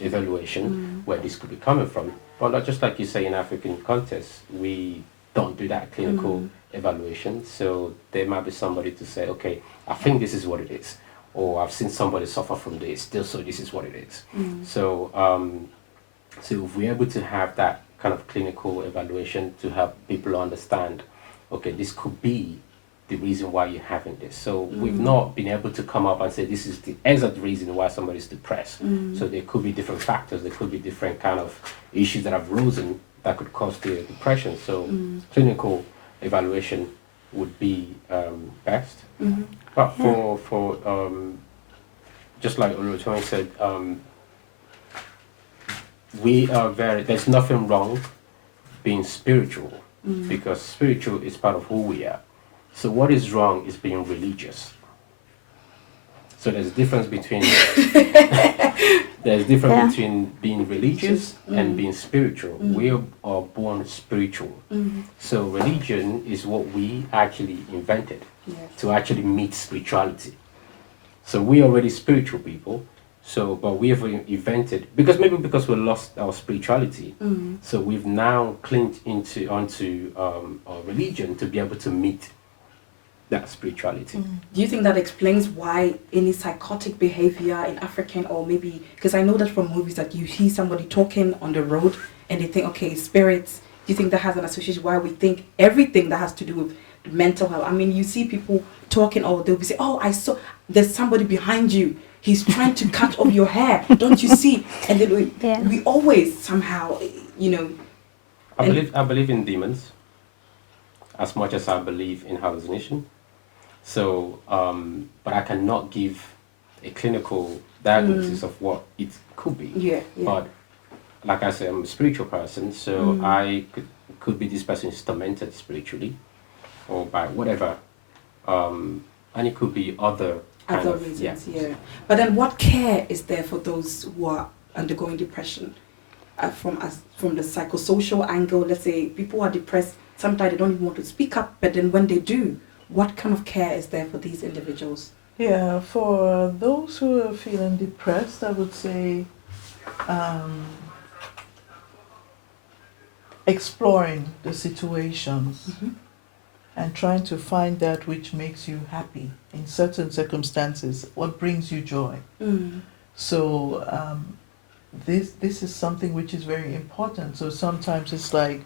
evaluation where this could be coming from. But not just like you say in African context, we don't do that clinical evaluation. So there might be somebody to say, okay, I think this is what it is. Or I've seen somebody suffer from this, so this is what it is. So if we're able to have that kind of clinical evaluation to help people understand, okay, this could be the reason why you're having this. So we've not been able to come up and say this is the exact reason why somebody's depressed. So there could be different factors, there could be different kind of issues that have arisen that could cause the depression. So clinical evaluation would be best. But for just like Oloruntoyin said, there's nothing wrong being spiritual, because spiritual is part of who we are. So what is wrong is being religious. So there's a difference between between being religious and being spiritual. We are born spiritual. So religion is what we actually invented to actually meet spirituality. So we are already spiritual people. So, but we have invented, because we lost our spirituality. So we've now clinged onto our religion to be able to meet that spirituality. Do you think that explains why any psychotic behavior in African, or maybe, because I know that from movies that you hear somebody talking on the road and they think, okay, spirits, do you think that has an association why we think everything that has to do with mental health? I mean, you see people talking, or they'll be saying, oh, I saw, there's somebody behind you. He's trying to cut off your hair. Don't you see? And then we always somehow, I believe in demons as much as I believe in hallucination. So, but I cannot give a clinical diagnosis of what it could be. Yeah. But like I said, I'm a spiritual person, so I could be this person is tormented spiritually, or by whatever, and it could be other reasons. Yeah. But then, what care is there for those who are undergoing depression? From the psychosocial angle, let's say people who are depressed, sometimes they don't even want to speak up, but then when they do, what kind of care is there for these individuals? Yeah, for those who are feeling depressed, I would say exploring the situations and trying to find that which makes you happy in certain circumstances, what brings you joy. So this is something which is very important. So sometimes it's like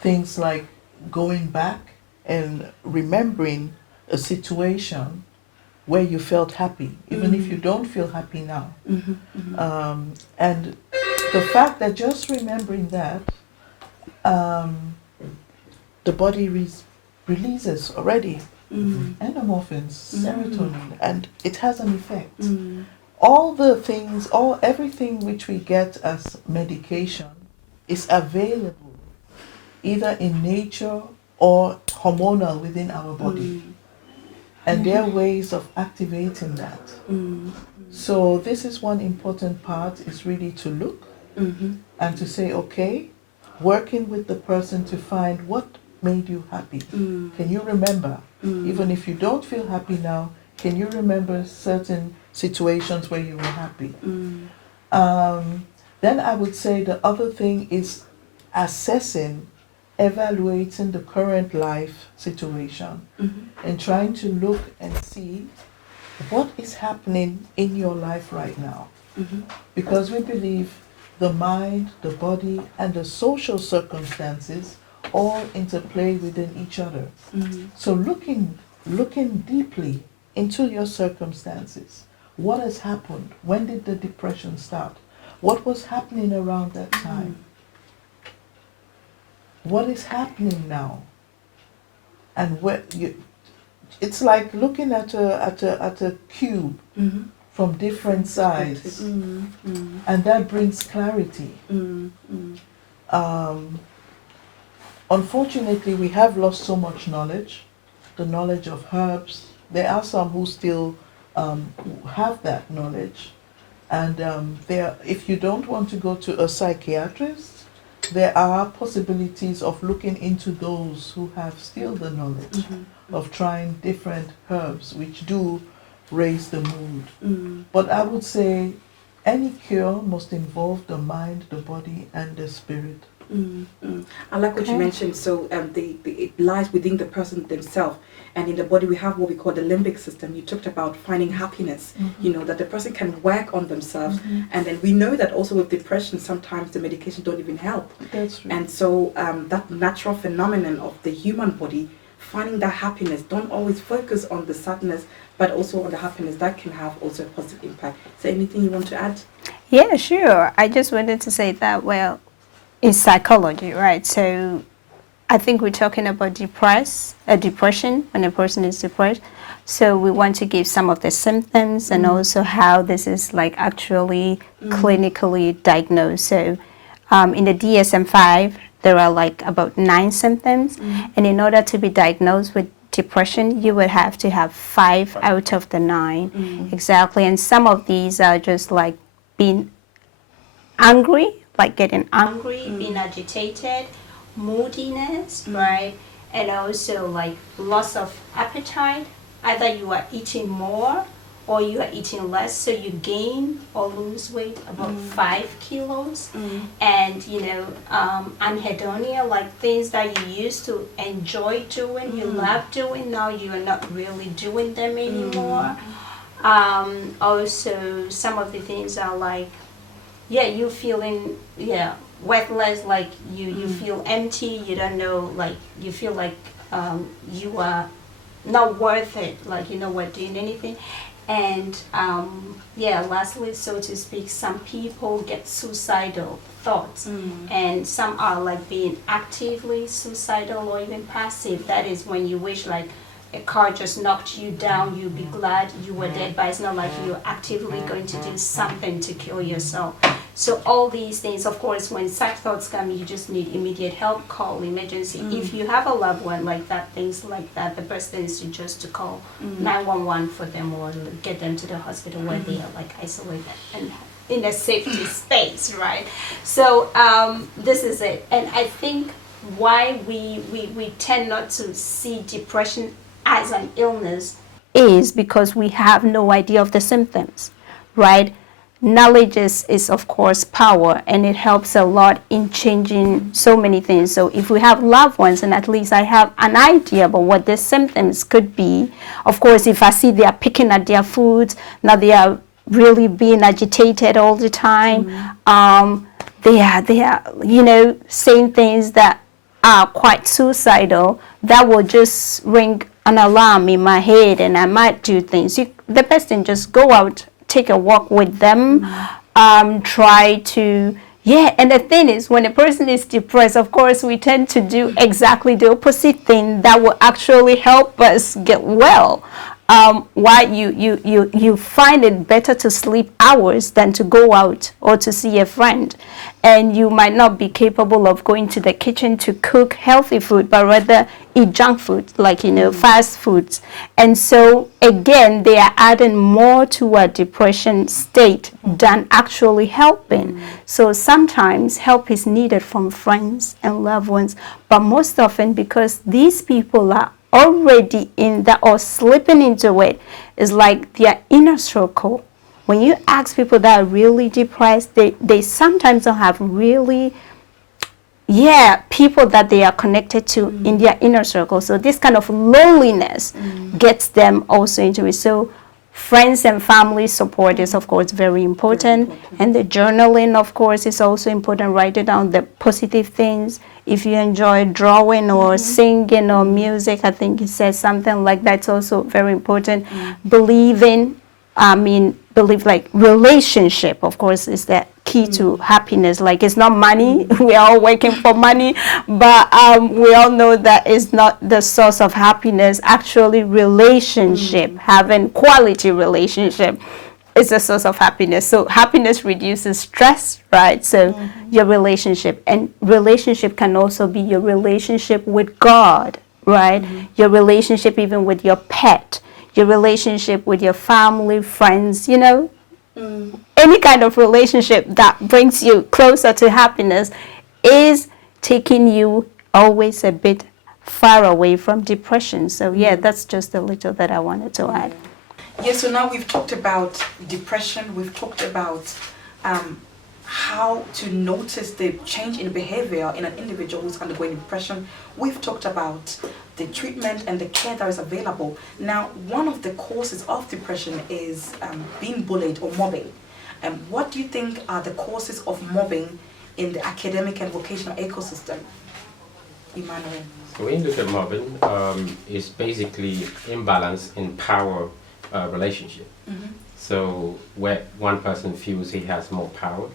things like going back and remembering a situation where you felt happy, even if you don't feel happy now. And the fact that just remembering that, the body releases already endorphins, serotonin, and it has an effect. All the things, everything which we get as medication is available either in nature or hormonal within our body. And there are ways of activating that. So this is one important part, is really to look and to say, okay, working with the person to find what made you happy. Can you remember? Even if you don't feel happy now, can you remember certain situations where you were happy? Then I would say the other thing is assessing, evaluating the current life situation and trying to look and see what is happening in your life right now. Because we believe the mind, the body, and the social circumstances all interplay within each other. So looking deeply into your circumstances. What has happened? When did the depression start? What was happening around that time? What is happening now? And where it's like looking at a cube from different sides, and that brings clarity. Unfortunately, we have lost so much knowledge, the knowledge of herbs. There are some who still have that knowledge, and if you don't want to go to a psychiatrist, there are possibilities of looking into those who have still the knowledge of trying different herbs which do raise the mood. But I would say any cure must involve the mind, the body, and the spirit. I like what you mentioned. So it lies within the person themselves, and in the body we have what we call the limbic system. You talked about finding happiness. You know that the person can work on themselves, and then we know that also with depression sometimes the medication don't even help. That's true. And so that natural phenomenon of the human body finding that happiness, don't always focus on the sadness, but also on the happiness that can have also a positive impact. Is there anything you want to add? Yeah, sure. I just wanted to say that, well, it's psychology, right? So I think we're talking about depression, when a person is depressed. So we want to give some of the symptoms and also how this is like actually clinically diagnosed. So in the DSM-5, there are like about 9 symptoms. And in order to be diagnosed with depression, you would have to have 5 out of the 9. Exactly. And some of these are just like being angry, like getting angry, being agitated, moodiness, right? And also like loss of appetite. Either you are eating more or you are eating less, so you gain or lose weight about 5 kilos. And anhedonia, like things that you used to enjoy doing, you love doing, now you are not really doing them anymore. Also some of the things are like, you feeling worthless, like you feel empty, you don't know, like you feel like you are not worth it, like you're not worth doing anything. And lastly, so to speak, some people get suicidal thoughts, and some are like being actively suicidal or even passive. That is when you wish like a car just knocked you down, you'd be glad you were dead, but it's not like you're actively going to do something to kill yourself. So all these things, of course, when such thoughts come, you just need immediate help, call emergency. If you have a loved one like that, things like that, the best thing is to call 911 for them, or get them to the hospital where they are like isolated and in a safety space, right? So this is it. And I think why we tend not to see depression as an illness is because we have no idea of the symptoms, right? Knowledge is of course power, and it helps a lot in changing so many things. So if we have loved ones, and at least I have an idea about what the symptoms could be. Of course, if I see they are picking at their foods, now they are really being agitated all the time, they are saying things that are quite suicidal, that will just ring an alarm in my head and I might do things. The best thing, just go out, take a walk with them, try to, yeah. And the thing is, when a person is depressed, of course, we tend to do exactly the opposite thing that will actually help us get well. Why you find it better to sleep hours than to go out or to see a friend, and you might not be capable of going to the kitchen to cook healthy food, but rather eat junk food, like fast foods. And so again, they are adding more to a depression state than actually helping. So sometimes help is needed from friends and loved ones, but most often, because these people are already in that or slipping into it, is like their inner circle. When you ask people that are really depressed, they sometimes don't have really people that they are connected to in their inner circle. So this kind of loneliness gets them also into it. So friends and family support is, of course, very important. And the journaling, of course, is also important. Writing down the positive things. If you enjoy drawing or singing or music, I think it says something like that. It's also very important. Believe like relationship, of course, is the key to happiness. Like, it's not money. We're all working for money, but we all know that it's not the source of happiness. Actually, relationship, having quality relationship, is a source of happiness. So happiness reduces stress, right? So your relationship, and relationship can also be your relationship with God, right? Your relationship even with your pet, your relationship with your family, friends, any kind of relationship that brings you closer to happiness is taking you always a bit far away from depression. So yeah, that's just a little that I wanted to add. Yeah, so now we've talked about depression, we've talked about how to notice the change in behavior in an individual who's undergoing depression. We've talked about the treatment and the care that is available. Now, one of the causes of depression is being bullied or mobbing. What do you think are the causes of mobbing in the academic and vocational ecosystem? Emmanuel. So when you look at mobbing, it's basically imbalance in power relationship. So where one person feels he has more power,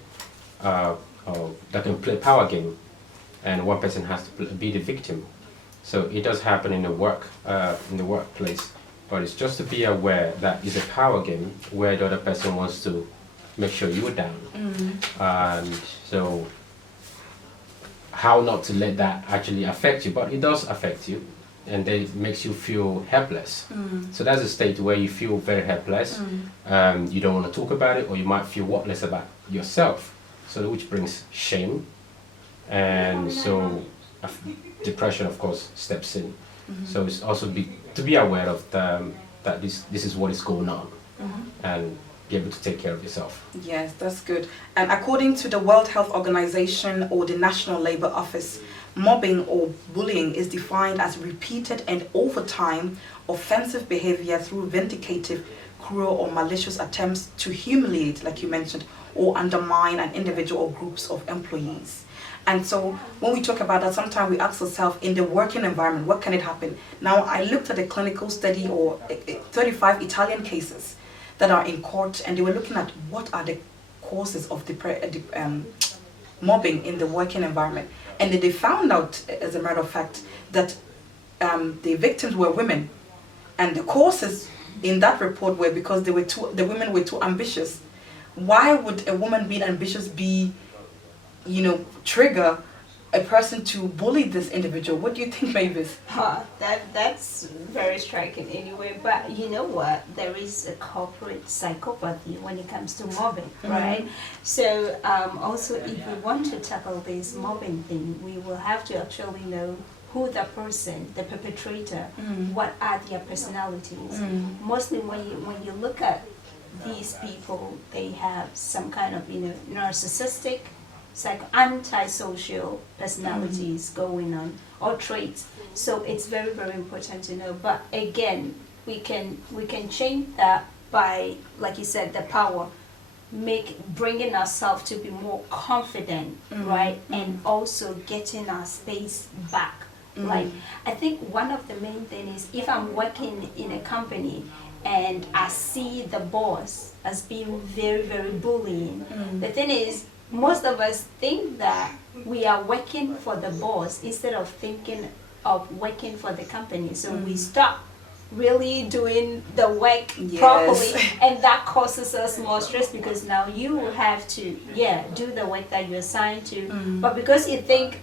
that can play power game, and one person has to be the victim. So it does happen in the workplace, but it's just to be aware that it's a power game where the other person wants to make sure you're down. And so how not to let that actually affect you, but it does affect you, and then it makes you feel helpless. So that's a state where you feel very helpless. You don't want to talk about it, or you might feel worthless about yourself. So which brings shame, and so depression, of course, steps in. So it's also to be aware of that this is what is going on, and be able to take care of yourself. Yes, that's good. And according to the World Health Organization or the National Labor Office, mobbing or bullying is defined as repeated and over time offensive behavior through vindicative, cruel or malicious attempts to humiliate, like you mentioned, or undermine an individual or groups of employees. And so when we talk about that, sometimes we ask ourselves, in the working environment, what can it happen? Now, I looked at a clinical study or 35 Italian cases that are in court, and they were looking at what are the causes of mobbing in the working environment. And they found out, as a matter of fact, that the victims were women. And the causes in that report were because the women were too ambitious. Why would a woman being ambitious trigger a person to bully this individual? What do you think, Mavis? That's very striking anyway. But you know what? There is a corporate psychopathy when it comes to mobbing, right? So also, if we want to tackle this mobbing thing, we will have to actually know who the person, the perpetrator, what are their personalities. Mostly when you look at these people, they have some kind of narcissistic, antisocial personalities going on, or traits. So it's very, very important to know. But again, we can change that by, like you said, the power, bringing ourselves to be more confident, right? And also getting our space back Like, I think one of the main things is if I'm working in a company and I see the boss as being very, very bullying, the thing is, most of us think that we are working for the boss instead of thinking of working for the company. So we stop really doing the work properly, and that causes us more stress because now you have to do the work that you're assigned to, but because you think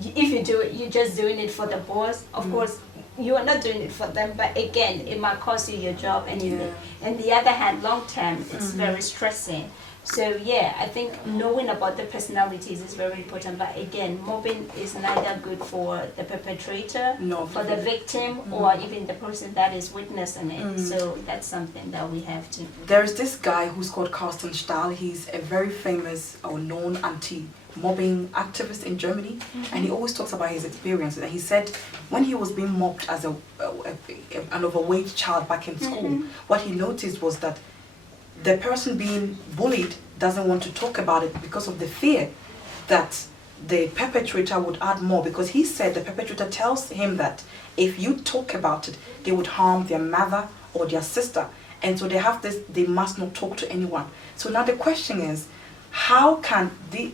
if you do it, you're just doing it for the boss. Of course you are not doing it for them, but again it might cost you your job, and on the other hand, long term it's very stressing. So I think knowing about the personalities is very important. But again, mobbing is neither good for the perpetrator, for the victim, or even the person that is witnessing it. So that's something that we have to. There's this guy who's called Carsten Stahl. He's a very famous or known anti-mobbing activist in Germany, and he always talks about his experiences. And he said when he was being mobbed as an overweight child back in school, what he noticed was that the person being bullied doesn't want to talk about it because of the fear that the perpetrator would add more, because he said the perpetrator tells him that if you talk about it, they would harm their mother or their sister. And so they have this, they must not talk to anyone. So now the question is, how can the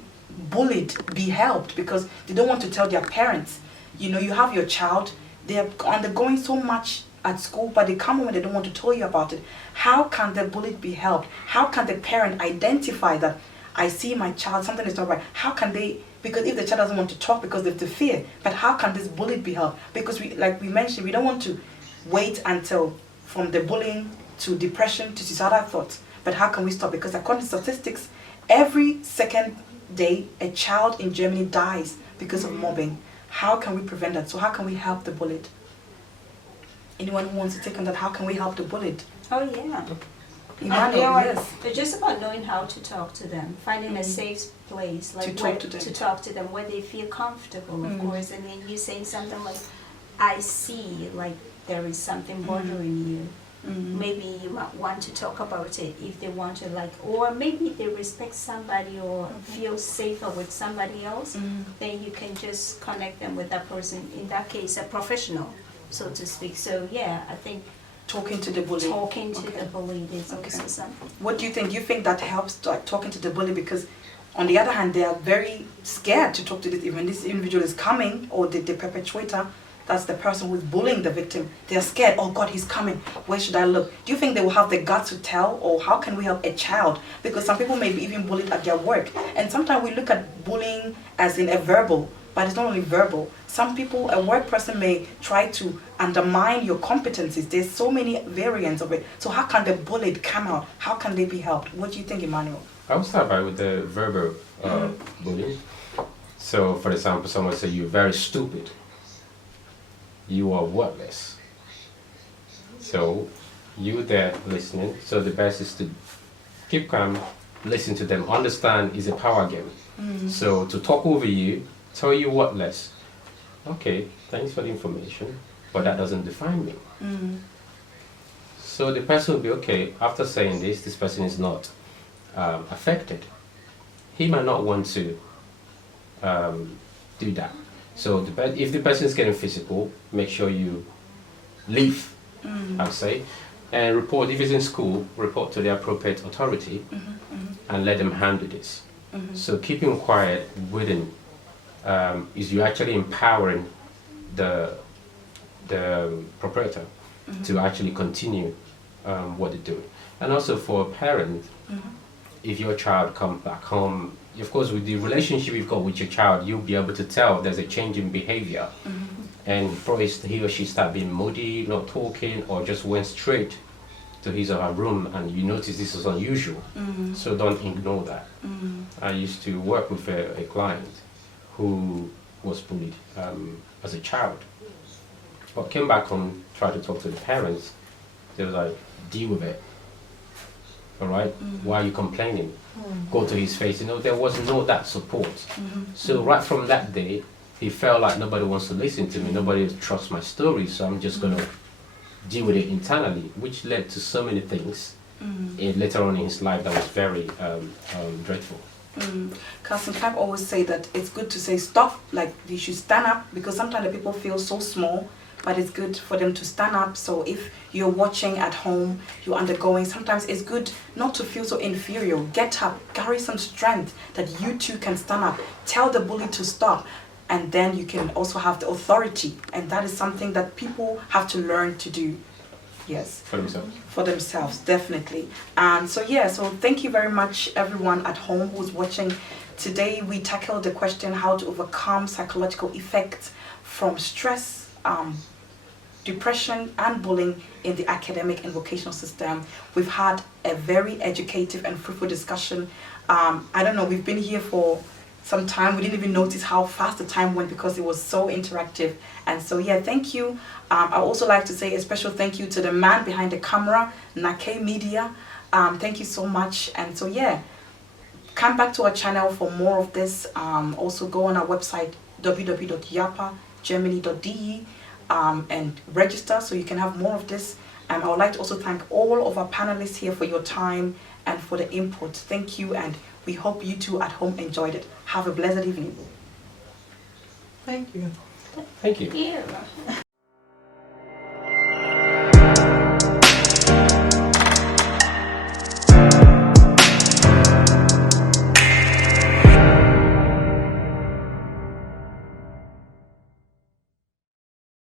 bullied be helped? Because they don't want to tell their parents. You know, you have your child, they are undergoing so much at school, but they come home and they don't want to tell you about it. How can the bullied be helped? How can the parent identify that I see my child, something is not right? How can they, because if the child doesn't want to talk because of the fear, but how can this bullied be helped? Because we, like we mentioned, we don't want to wait until from the bullying to depression to suicidal thoughts. But how can we stop? Because according to statistics, every second day a child in Germany dies because of mobbing. How can we prevent that? So how can we help the bullied? Anyone who wants to take on that, how can we help the bullied? Oh yeah. Emmanuel, yes. It's just about knowing how to talk to them, finding a safe place, like to talk to them where they feel comfortable, of course. And then you saying something like, "I see, like there is something bothering you." Maybe you might want to talk about it if they want to, like, or maybe they respect somebody or feel safer with somebody else. Then you can just connect them with that person. In that case, a professional, so to speak. So I think talking to the bully. Talking to the bully is also something. What do you think? You think that helps, like talking to the bully? Because on the other hand, they are very scared to talk to this. Even this individual is coming, or the perpetrator, that's the person who's bullying the victim. They're scared. Oh God, he's coming. Where should I look? Do you think they will have the guts to tell, or how can we help a child? Because some people may be even bullied at their work, and sometimes we look at bullying as in a verbal. But it's not only verbal. Some people, a work person may try to undermine your competencies. There's so many variants of it. So how can the bullied come out? How can they be helped? What do you think, Emmanuel? I would start by with the verbal bullying. So, for example, someone say you're very stupid. You are worthless. So, you there listening. So the best is to keep calm, listen to them, understand it's a power game. So to talk over you, tell you worthless. Okay, thanks for the information, but that doesn't define me. So the person will be okay, after saying this person is not affected. He might not want to do that. So if the person is getting physical, make sure you leave, I'd say, and report. If it's in school, report to the appropriate authority and let them handle this. So keeping quiet within is you actually empowering the proprietor to actually continue what they're doing. And also for a parent, if your child comes back home, of course with the relationship you've got with your child, you'll be able to tell there's a change in behavior. And probably he or she start being moody, not talking, or just went straight to his or her room, and you notice this is unusual. So don't ignore that. I used to work with a client who was bullied as a child, but came back home, tried to talk to the parents. They was like, deal with it. All right, why are you complaining? Go to his face. There was no that support. So right from that day, he felt like nobody wants to listen to me, nobody trusts my story, so I'm just gonna deal with it internally, which led to so many things later on in his life that was very dreadful. Cousin Cap always say that it's good to say stop, like you should stand up, because sometimes the people feel so small, but it's good for them to stand up. So if you're watching at home, you're undergoing, sometimes it's good not to feel so inferior. Get up, carry some strength that you too can stand up. Tell the bully to stop, and then you can also have the authority, and that is something that people have to learn to do. Yes. For themselves. For themselves, definitely. And so yeah, so thank you very much everyone at home who's watching. Today we tackled the question how to overcome psychological effects from stress, depression and bullying in the academic and vocational system. We've had a very educative and fruitful discussion. I don't know, we've been here for some time. We didn't even notice how fast the time went because it was so interactive. And so yeah, thank you. I also like to say a special thank you to the man behind the camera, Nake Media. Thank you so much. And so yeah, come back to our channel for more of this. Also go on our website www.yapagermany.de and register so you can have more of this. I would like to also thank all of our panelists here for your time and for the input. Thank you, and we hope you too at home enjoyed it. Have a blessed evening. Thank you. Thank you. Yeah.